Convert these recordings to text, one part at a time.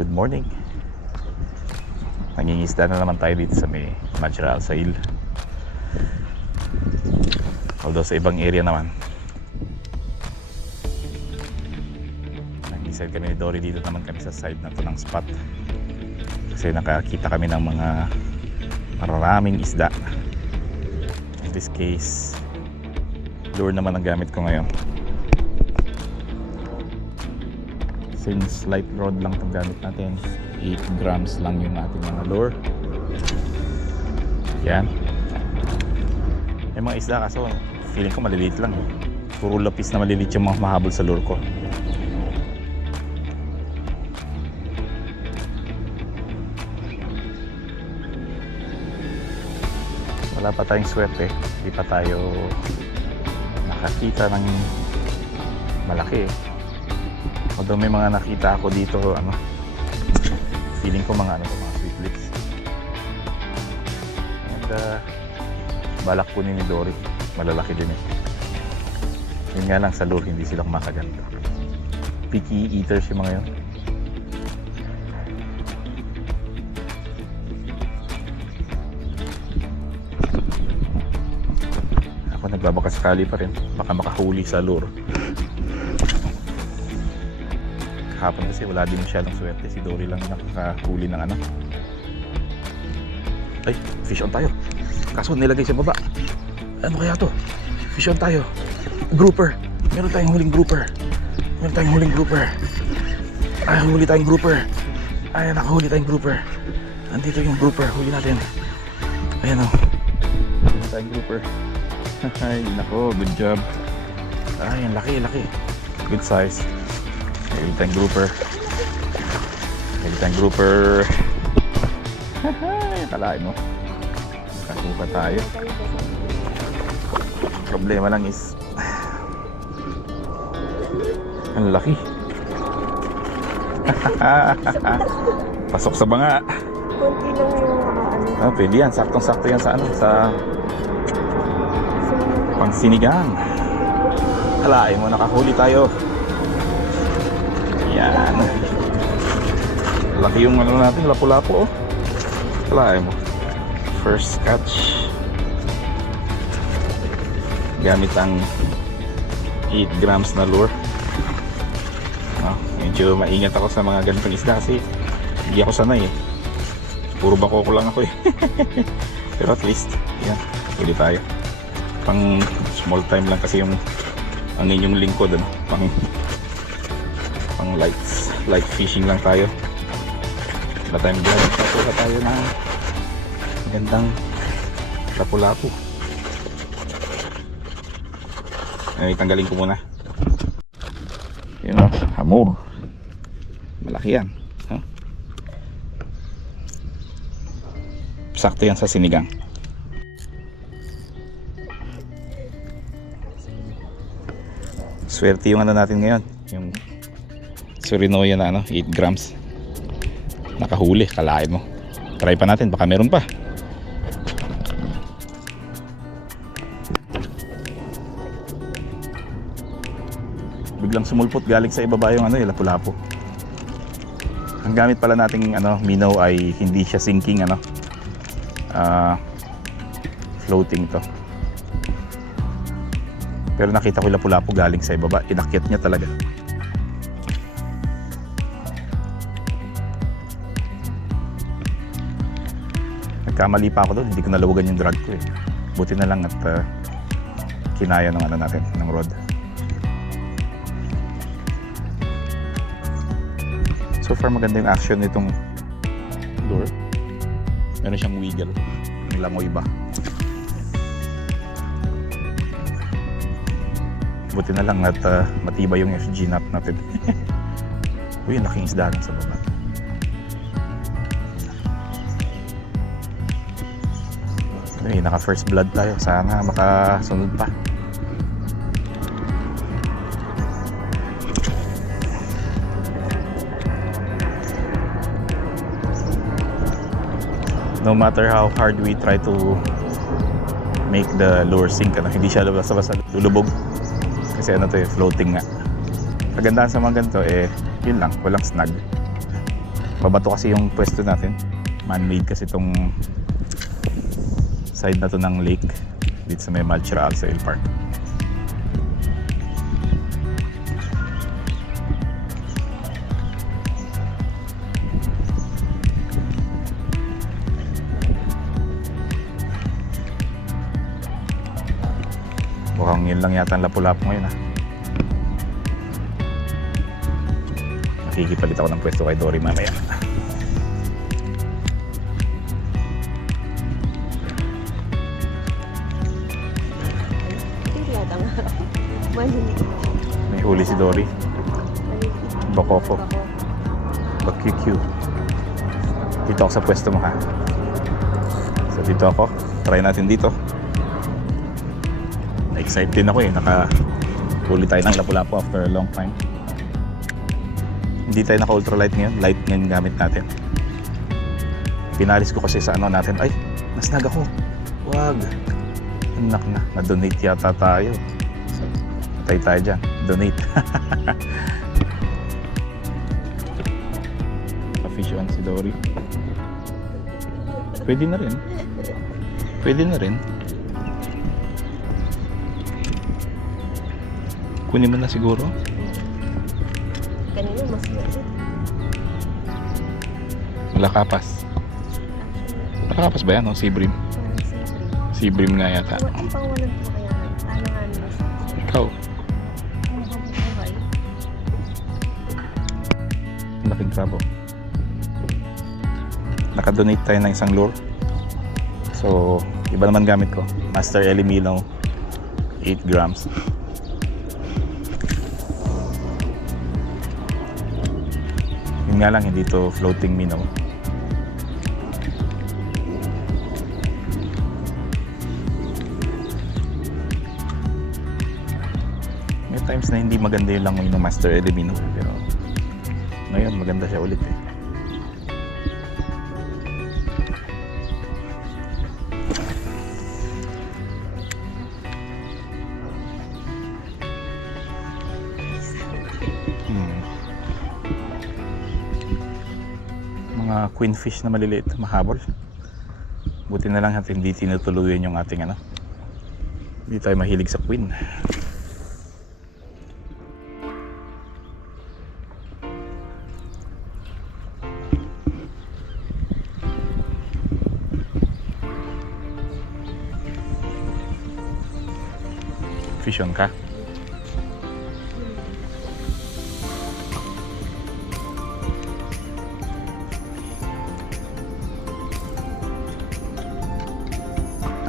Good morning. Nangingisda na naman tayo dito sa may Majra Al-Sail. Although sa ibang area naman, nag-decide kami ni Dory, dito naman kami sa side na to ng spot kasi nakakita kami ng mga maraming isda. In this case, lure naman ang gamit ko ngayon. Since light rod lang itong gamit natin, 8 grams lang yung ating mga lure. Yan. May mga isda kaso feeling ko maliliit lang eh. Puro lapis na maliliit yung mga mahabol sa lure ko. Wala pa tayong swerte, hindi pa tayo nakakita ng malaki eh. Although may mga nakita ako dito, feeling ko mga sweet lips. And balak kunin ni Dory, malalaki din eh. Yun nga lang sa lure, hindi sila kumakaganda. Picky eaters yung mga yun. Ako nagbabakasakali pa rin, baka makahuli sa lure. Kahapon kasi wala din masyadong swerte, si Dory lang nakakahuli ng ay, fish on tayo. Kaso nilagay sa baba. Ano kaya to? Fish on tayo. Grouper. Meron tayong huling grouper. Ay, huli tayong grouper. Ay, nakahuli tayong grouper. Nandito yung grouper, huli natin. Ayan o. Huli tayong grouper. Ay, nako, good job. Ay, ang laki. Good size. Huli tayong grouper. Hahay, kalain mo. Nakakuha tayo. Problema lang is ang laki. Pasok sa banga. Kunti lang yung Pwede yan, saktong-sakto yan sa pangsinigang. Kalain mo, nakahuli tayo. Yan. Laki yung natin, lapu-lapu oh. Kalain mo. First catch. Gamit ang 8 grams na lure. Medyo maingat ako sa mga ganitong isda kasi hindi ako sanay eh. Puro bako ko lang ako eh. Pero at least, yan, pwede tayo. Pang small time lang kasi yung ang inyong lingkod, pang light fishing lang tayo. Wala tayong gawin. Patuha tayo ng magandang lapu-lapu. Ay, tanggalin ko muna. Yun o, hamor. Malaki yan. Sakto yan sa sinigang. Swerte yung natin ngayon. Yung Surinoya na 8 grams. Nakahuli, kalain mo. Try pa natin, baka meron pa. Biglang sumulpot galing sa ibaba yung lapu-lapu. Ang gamit pala nating minnow ay hindi siya sinking floating to. Pero nakita ko yung lapu-lapu galing sa ibaba, inakyat niya talaga. Nagkamali pa ako doon, hindi ko naluwagan yung drag ko eh. Buti na lang at kinaya ng natin, ng rod. So far maganda yung action nitong lure. Meron siyang wiggle, ang langoy ba. Buti na lang at matibay yung FG knot natin. Uy, ang laking isda lang sa baba. Uy, naka first blood tayo. Sana makasunod pa. No matter how hard we try to make the lure sink, hindi siya basta-basta lulubog. Kasi floating nga. Kagandahan sa mga ganito yun lang, walang snag. Babato kasi yung pwesto natin. Man-made kasi itong side na to ng lake dito sa may Malchira Sail Park. Mukhang yun lang yata ang lapu-lapu ngayon ha. Makikipalit ako ng pwesto kay Dory mamaya. Tila lang. Maliliit. May huli si Dory. Maliliit. Bakoko. Bakq. Dito ako sa pwesto mo ha. So dito ako. Try natin dito. Excited din ako eh. Nakahuli tayo ng lapu-lapu after a long time. Hindi tayo naka ultralight ngayon. Light ngayon gamit natin. Pinalis ko kasi sa ano natin. Ay, nasnag ako. Wag. Anak na. Na-donate yata tayo. So, patay tayo dyan. Donate. Pa-fish on si Dory. Pwede na rin. Pwede na rin. Kunin mo na siguro. Kanina mas maliit. Malakapas. Malakapas ba yan? O sea bream? Parang sipri. Sea bream nga yata. Ang pangalan ko kaya alangan mo. Ikaw. Ang buhay. Laking krabo. Nakadonate tayo ng isang lure. So, iba naman gamit ko. Master Ellie Minnow. 8 grams. Yun nga lang, hindi to floating minnow. May times na hindi maganda yung langoy ng Master Ellie Minnow. Pero ngayon maganda siya ulit eh. Mga queenfish na maliliit, mahabol. Buti na lang natin hindi tinutuluyan yung ating ano. Hindi tayo mahilig sa queen. Fish on ka?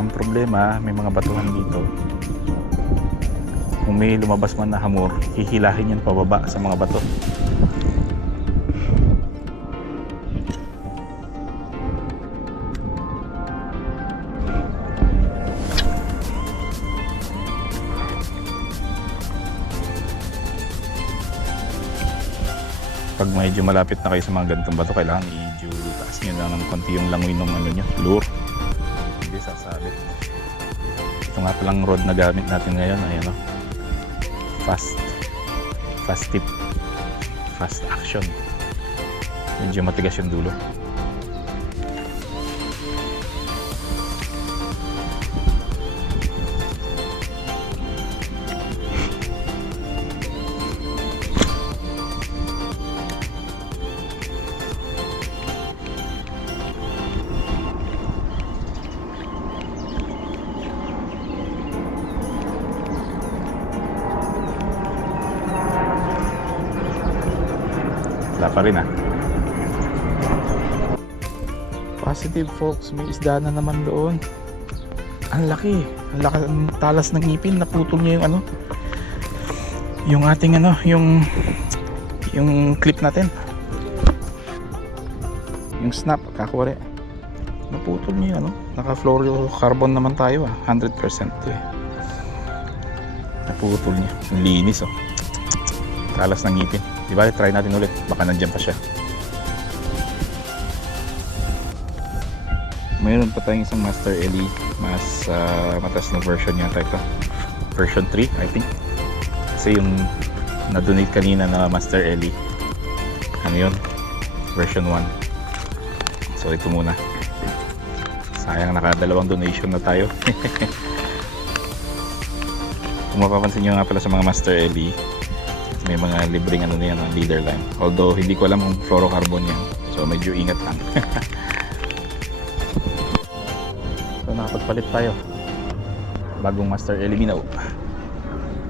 Ang problema, may mga batuhan dito. Kung may lumabas man na hamor, hihilahin yan pababa sa mga bato. Pag medyo malapit na kayo sa mga ganitong bato, kailangan i-medyo taas nyo lang ng konti yung langoy ng ano nyo, lure. Hindi sasabit. Ito nga palang rod na gamit natin ngayon ay ano, fast tip, fast action. Medyo matigas yung dulo. Wala pa rin ah. Positive folks, may isda na naman doon. Ang laki. Ang laki ang talas ng ngipin. Naputol niya yung ano. Yung ating ano, yung clip natin. Yung snap, kakuwari. Naputol niya ano. Naka-fluorocarbon naman tayo ah. 100% to eh. Naputol niya. Ang linis oh. Talas ng ngipin. Diba, try natin ulit. Baka nandiyan pa siya. Mayroon pa tayong isang Master Ellie. Mas matas na version yata ito. Version 3, I think. Kasi yung na-donate kanina na Master Ellie. Ano yun? version 1. So ito muna. Sayang, nakadalawang donation na tayo. Kung mapapansin nyo nga pala sa mga Master LE, may mga libreng ano na yan, leader line. Although hindi ko alam kung fluorocarbon yan, so medyo ingat lang. So nakapagpalit tayo. Bagong Master LE Minnow.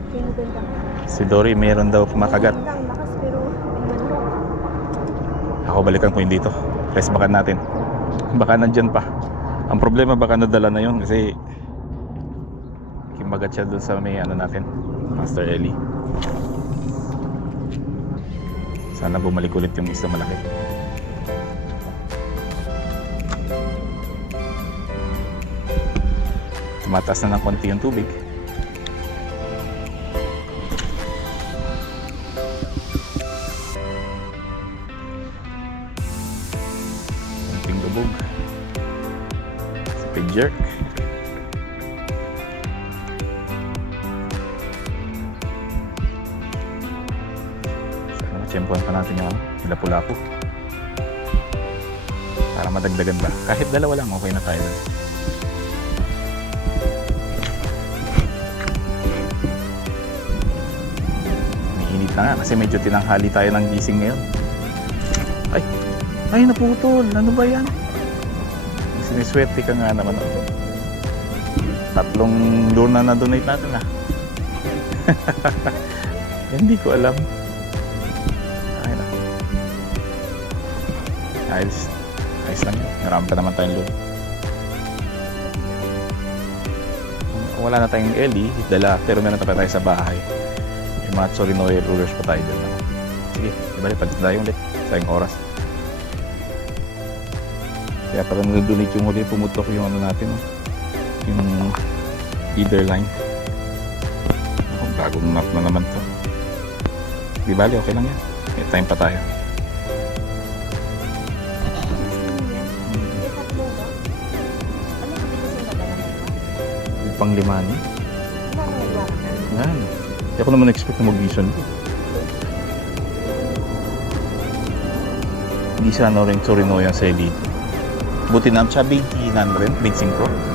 Tinuganda ka. Si Dory meron daw kumakagat. Ang lakas pero manok. Ako balikan ko yun dito. Rest bakan natin. Baka nandyan pa. Ang problema baka nadala na yun kasi kimagat siya dun sa may ano natin, Master LE. Sana bumalik ulit yung isda malaki. Tumataas na ng konti yung tubig. Konting lubog. Speed jerk. Tsempuhan pa natin yung lapu-lapu para madagdagan ba. Kahit dalawa lang okay na tayo dun. Umiinit na nga kasi medyo tinanghali tayo ng gising ngayon. Ay naputol, ano ba yan? Siniswerte ka nga naman ako. 3 lure na na-donate natin ah. Hindi ko alam. Ayos lang yun. Marami pa naman tayong load. Kung wala na tayong LE, dala, pero meron pa tayo sa bahay. May mga Tsorinoe rulers pa tayo dyan. Sige, ibalik pa tayo ulit. Sayang oras. Kaya pala nag-donate yung huli, pumutok yung ano natin. Yung leader line. Bagong map na naman to. Di bali, okay lang yan. May time pa tayo. Pang 5 niya. Yan. Hindi ako naman expect na mag-vision. Hindi siya ano rin Tsorinoe yung sa Elite. Buti na siya 20 na rin, 25.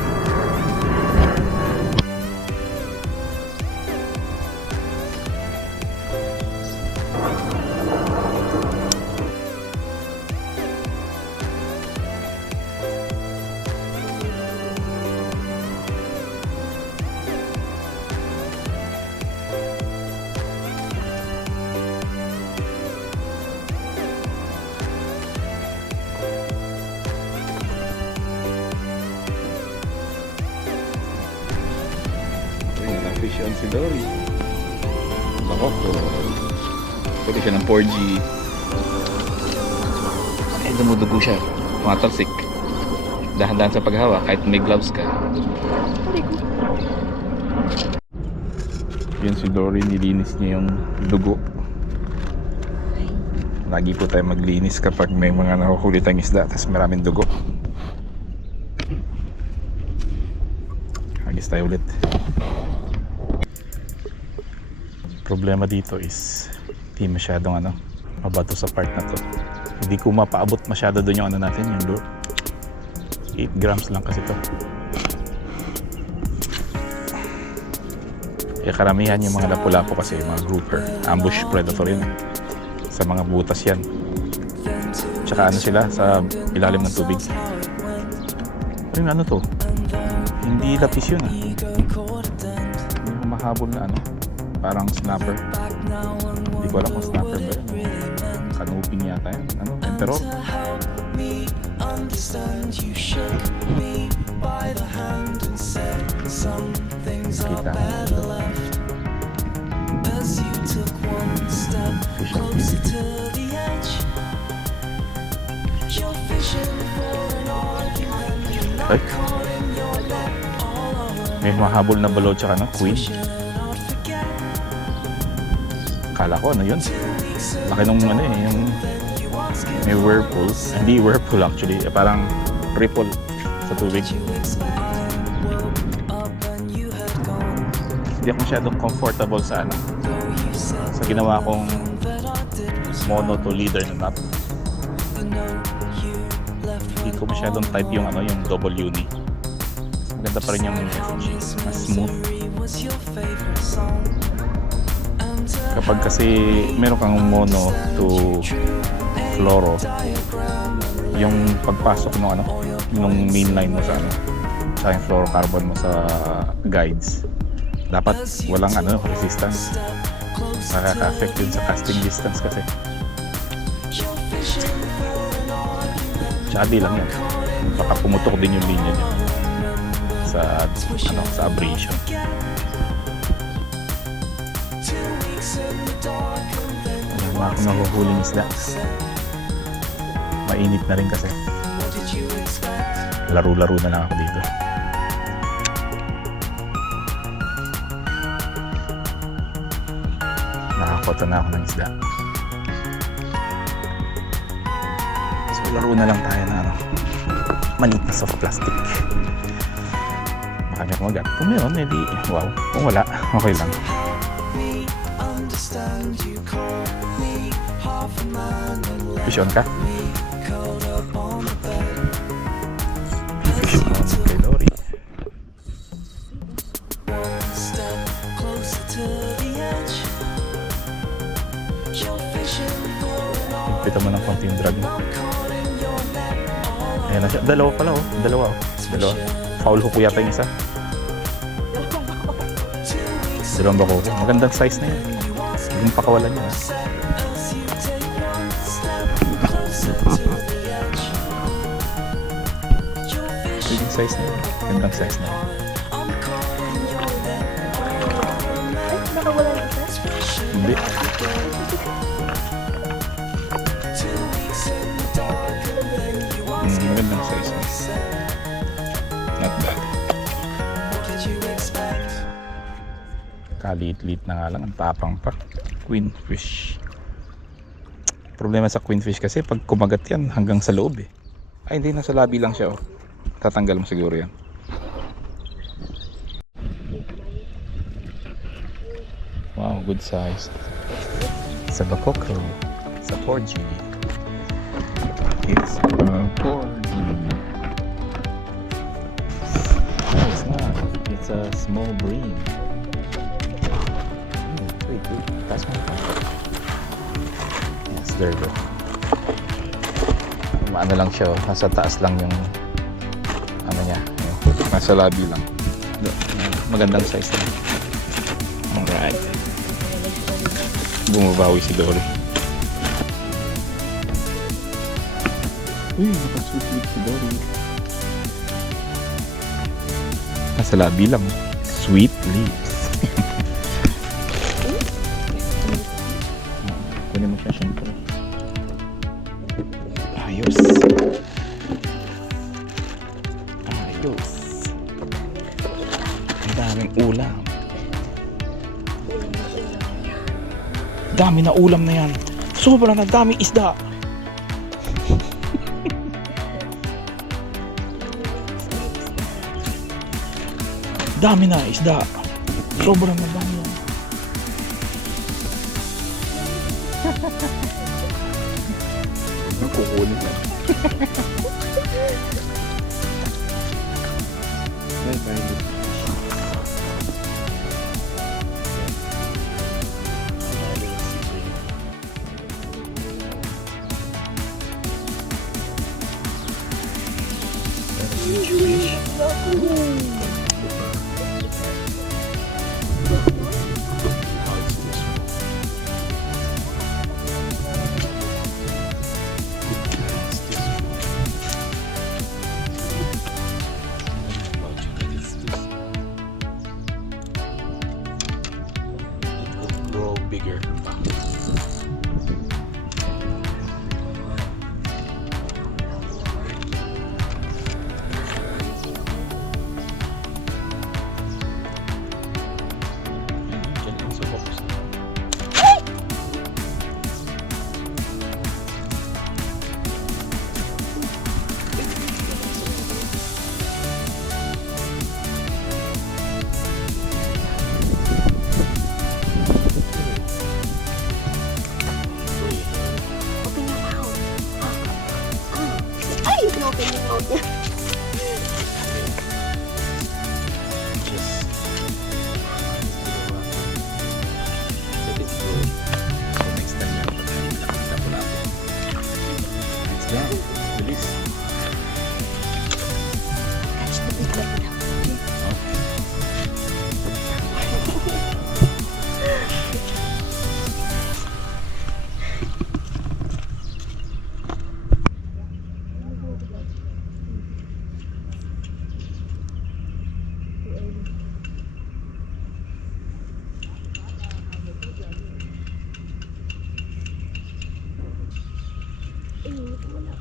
Fish on si Dory. Bako po. Pwede siya ng 4G. Ay, dumudugo siya. Tumatalsik. Dahan-dahan sa paghawa kahit may gloves ka. Yun si Dory, nilinis niya yung dugo. Lagi po tayo maglinis kapag may mga nahuhuli tayong isda tapos maraming dugo. Hagis tayo ulit. Problema dito is hindi masyadong mabato sa part na to. Hindi ko mapaabot masyado doon yung natin, yung lure. 8 grams lang kasi to. Kaya karamihan yung mga lapu-lapu kasi mga grouper, ambush predator yun. Sa mga butas yan. Tsaka sila sa ilalim ng tubig. Yung ano to? Hindi lapis yun Yung mahabol na parang snapper. Hindi ko alam kung snapper ba yun. Kanuping yata yun. Emperor. Kita. Ay. May mahabol na balo tsaka queen. Kala ko yun. Laki nung yung may whirlpool. Hindi whirlpool actually. Parang ripple sa tubig. Hindi ako masyadong comfortable sa sa ginawa kong mono to leader na knot. Hindi ko masyadong type yung ano, yung double uni. Maganda pa rin yung FG, mas smooth. Kapag kasi meron kang mono to fluoro, yung pagpasok ng ano, nung mainline mo sa ano, sa yung fluorocarbon mo sa guides, dapat walang ano, resistance. Nakaka-affect yun sa casting distance kasi. Tsaka di lang yan, baka pumutok din yung linya niya sa ano, sa abrasion. Wala akong nahuhuling isda. Mainit na rin kasi. Laro-laro na lang ako dito. Nakakota na ako ng isda. So laro na lang tayo na ano, maliit na soft plastic. Baka may kumagat. Kung meron, edi wow. Kung wala, okay lang. Fish on ka? Fish on kay Lori. Pita mo ng konting drag mo. Ayan na siya. Dalawa pala oh. Dalawa. Foul hook yata yung isa. Dalawang bako. Magandang size na yan. Yung pakawalan niya. Magandang size na yan. Magandang size na yan. Ay, nakawala na isa? Hindi. Magandang size na. Not bad. Kaliit-liit na nga lang. Ang tapang pa. Queenfish. Problema sa queenfish kasi pag kumagat yan hanggang sa loob eh. Ay hindi, nasa labi lang siya oh. Tatanggal mo siguro yan. Wow, good size. Sa Bakokro. Sa 4G. It's a 4G. No, it's not. It's a small bream. Wait. That's my phone. Yes, there you go. Maano lang siya, nasa taas lang yung ano niya, nasa labi lang. Magandang size lang. Alright. Bumabawi si Dory. Uy, nakasweet si Dory. Nasa labi lang. Sweet leaves. Kunin mo siya syempre. Ayos. Ang daming ulam. Dami na ulam na yan. Sobrang na daming isda. Dami na isda. Sobrang na dami yan. Kukunin na. Bye. Bigger.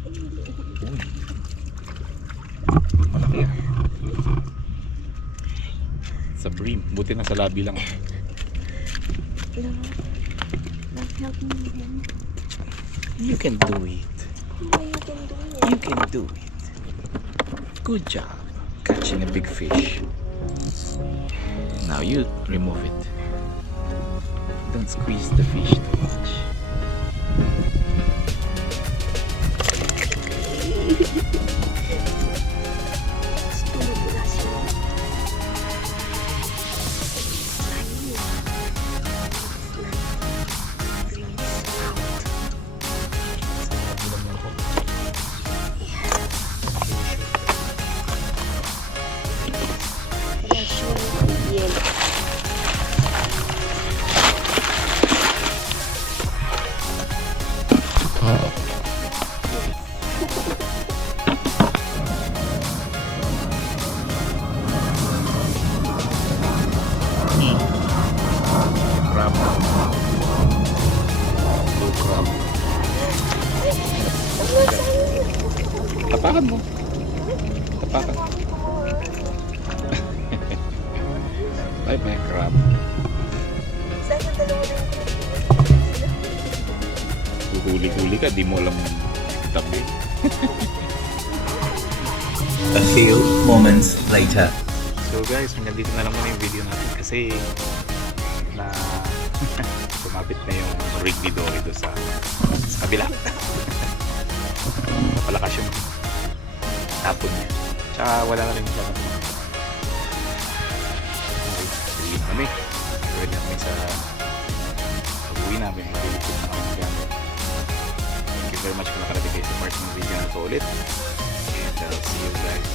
Uy. Malaki ah. Sa brim. Buti na sa labi lang. Help me again. You can do it. Yeah, you can do it. You can do it. Good job catching a big fish. Now you remove it. Don't squeeze the fish too much. Crab. Blue crab. Tapakan mo. Tapakan. Bye bye crab. Sana dalawa na Huli-huli ka, di mo alam tabi. A few moments later. So guys, hanggang dito na lang muna yung video natin kasi na sumabit na yung rig ni Dory doon sa kabila. Napalakas yung tapon niya. Tsaka wala na rin siya. Uwi na kami. Ready na kami sa pag-uwi namin. Mag-ilipid na kami ng gamit. Thank you very much kung nakarating kayo sa part ng video na ito ulit. And I'll see you guys.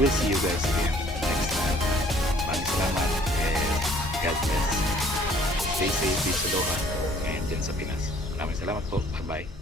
We'll see you guys again next time. Maraming salamat and God bless. Stay safe, peace, aloha, and dyan sa Pinas. Maraming salamat po. Bye-bye.